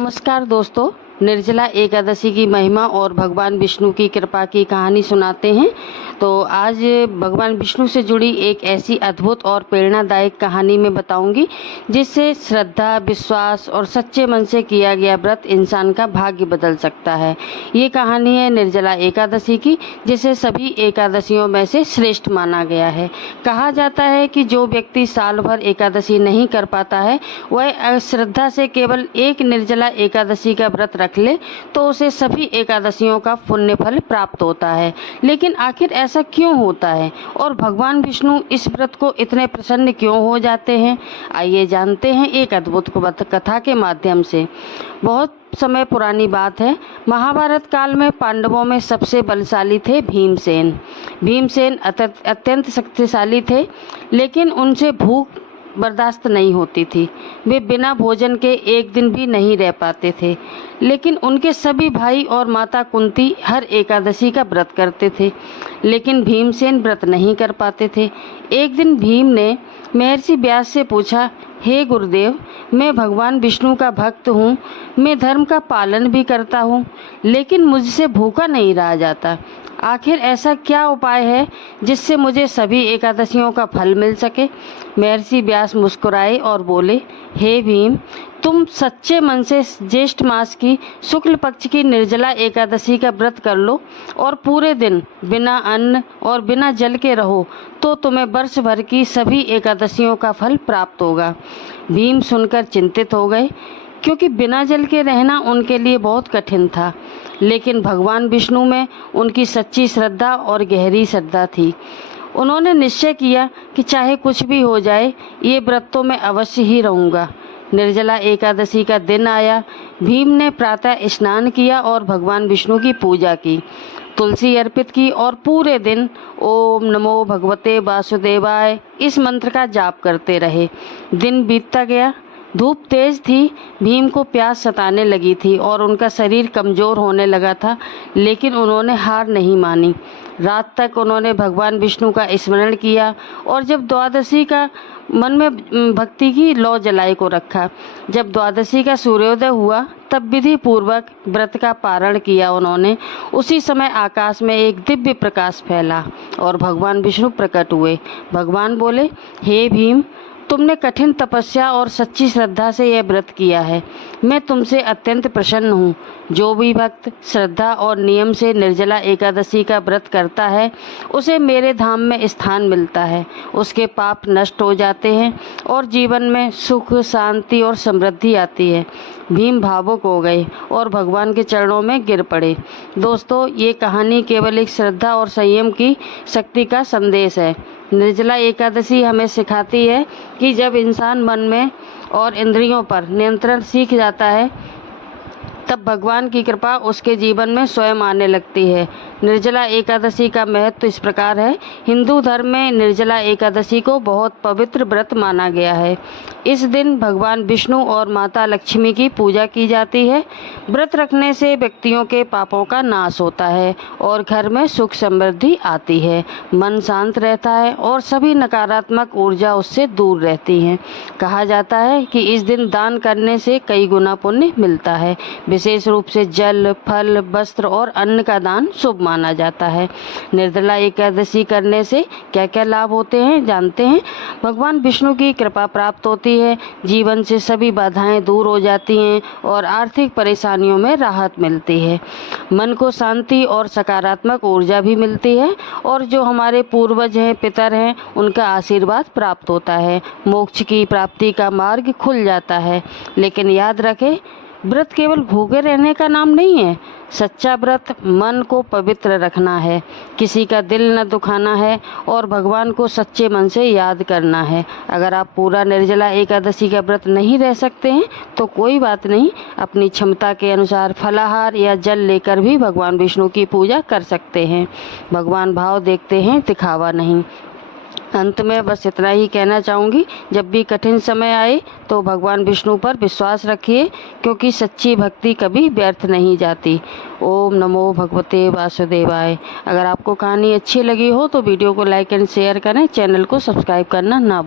नमस्कार दोस्तों, निर्जला एकादशी की महिमा और भगवान विष्णु की कृपा की कहानी सुनाते हैं। तो आज भगवान विष्णु से जुड़ी एक ऐसी अद्भुत और प्रेरणादायक कहानी मैं बताऊंगी जिससे श्रद्धा, विश्वास और सच्चे मन से किया गया व्रत इंसान का भाग्य बदल सकता है। ये कहानी है निर्जला एकादशी की, जिसे सभी एकादशियों में से श्रेष्ठ माना गया है। कहा जाता है कि जो व्यक्ति साल भर एकादशी नहीं कर पाता है, वह श्रद्धा से केवल एक निर्जला एकादशी का व्रत रख ले तो उसे सभी एकादशियों का पुण्य फल प्राप्त होता है। लेकिन आखिर ऐसा क्यों होता है और भगवान विष्णु इस व्रत को इतने प्रसन्न क्यों हो जाते हैं? आइए जानते हैं एक अद्भुत कथा के माध्यम से। बहुत समय पुरानी बात है, महाभारत काल में पांडवों में सबसे बलशाली थे भीमसेन। भीमसेन अत्यंत शक्तिशाली थे, लेकिन उनसे भूख बर्दाश्त नहीं होती थी। वे बिना भोजन के एक दिन भी नहीं रह पाते थे। लेकिन उनके सभी भाई और माता कुंती हर एकादशी का व्रत करते थे, लेकिन भीमसेन व्रत नहीं कर पाते थे। एक दिन भीम ने महर्षि व्यास से पूछा, हे गुरुदेव, मैं भगवान विष्णु का भक्त हूँ, मैं धर्म का पालन भी करता हूँ, लेकिन मुझसे भूखा नहीं रहा जाता। आखिर ऐसा क्या उपाय है जिससे मुझे सभी एकादशियों का फल मिल सके? महर्षि व्यास मुस्कुराए और बोले, हे भीम, तुम सच्चे मन से ज्येष्ठ मास की शुक्ल पक्ष की निर्जला एकादशी का व्रत कर लो और पूरे दिन बिना अन्न और बिना जल के रहो, तो तुम्हें वर्ष भर की सभी एकादशियों का फल प्राप्त होगा। भीम सुनकर चिंतित हो गए, क्योंकि बिना जल के रहना उनके लिए बहुत कठिन था। लेकिन भगवान विष्णु में उनकी सच्ची श्रद्धा और गहरी श्रद्धा थी। उन्होंने निश्चय किया कि चाहे कुछ भी हो जाए, ये व्रत तो मैं अवश्य ही रहूँगा। निर्जला एकादशी का दिन आया। भीम ने प्रातः स्नान किया और भगवान विष्णु की पूजा की, तुलसी अर्पित की और पूरे दिन ओम नमो भगवते वासुदेवाय इस मंत्र का जाप करते रहे। दिन बीतता गया। धूप तेज थी, भीम को प्यास सताने लगी थी और उनका शरीर कमज़ोर होने लगा था, लेकिन उन्होंने हार नहीं मानी। रात तक उन्होंने भगवान विष्णु का स्मरण किया और जब द्वादशी का मन में भक्ति की लौ जलाई को रखा। जब द्वादशी का सूर्योदय हुआ, तब विधि पूर्वक व्रत का पारण किया उन्होंने। उसी समय आकाश में एक दिव्य प्रकाश फैला और भगवान विष्णु प्रकट हुए। भगवान बोले, हे भीम, तुमने कठिन तपस्या और सच्ची श्रद्धा से यह व्रत किया है। मैं तुमसे अत्यंत प्रसन्न हूँ। जो भी भक्त श्रद्धा और नियम से निर्जला एकादशी का व्रत करता है, उसे मेरे धाम में स्थान मिलता है। उसके पाप नष्ट हो जाते हैं और जीवन में सुख, शांति और समृद्धि आती है। भीम भावुक हो गए और भगवान के चरणों में गिर पड़े। दोस्तों, ये कहानी केवल एक श्रद्धा और संयम की शक्ति का संदेश है। निर्जला एकादशी हमें सिखाती है कि जब इंसान मन में और इंद्रियों पर नियंत्रण सीख जाता है, तब भगवान की कृपा उसके जीवन में स्वयं आने लगती है। निर्जला एकादशी का महत्व इस प्रकार है। हिंदू धर्म में निर्जला एकादशी को बहुत पवित्र व्रत माना गया है। इस दिन भगवान विष्णु और माता लक्ष्मी की पूजा की जाती है। व्रत रखने से व्यक्तियों के पापों का नाश होता है और घर में सुख समृद्धि आती है। मन शांत रहता है और सभी नकारात्मक ऊर्जा उससे दूर रहती है। कहा जाता है कि इस दिन दान करने से कई गुना पुण्य मिलता है। विशेष रूप से जल, फल, वस्त्र और अन्न का दान शुभ माना जाता है। निर्जला एकादशी करने से क्या क्या लाभ होते हैं, जानते हैं। भगवान विष्णु की कृपा प्राप्त होती है, जीवन से सभी बाधाएं दूर हो जाती हैं और आर्थिक परेशानियों में राहत मिलती है। मन को शांति और सकारात्मक ऊर्जा भी मिलती है और जो हमारे पूर्वज हैं, पितर हैं, उनका आशीर्वाद प्राप्त होता है। मोक्ष की प्राप्ति का मार्ग खुल जाता है। लेकिन याद रखें, व्रत केवल भूखे रहने का नाम नहीं है। सच्चा व्रत मन को पवित्र रखना है, किसी का दिल न दुखाना है और भगवान को सच्चे मन से याद करना है। अगर आप पूरा निर्जला एकादशी का व्रत नहीं रह सकते हैं तो कोई बात नहीं, अपनी क्षमता के अनुसार फलाहार या जल लेकर भी भगवान विष्णु की पूजा कर सकते हैं। भगवान भाव देखते हैं, दिखावा नहीं। अंत में बस इतना ही कहना चाहूँगी, जब भी कठिन समय आए तो भगवान विष्णु पर विश्वास रखिए, क्योंकि सच्ची भक्ति कभी व्यर्थ नहीं जाती। ओम नमो भगवते वासुदेवाय। अगर आपको कहानी अच्छी लगी हो तो वीडियो को लाइक एंड शेयर करें, चैनल को सब्सक्राइब करना ना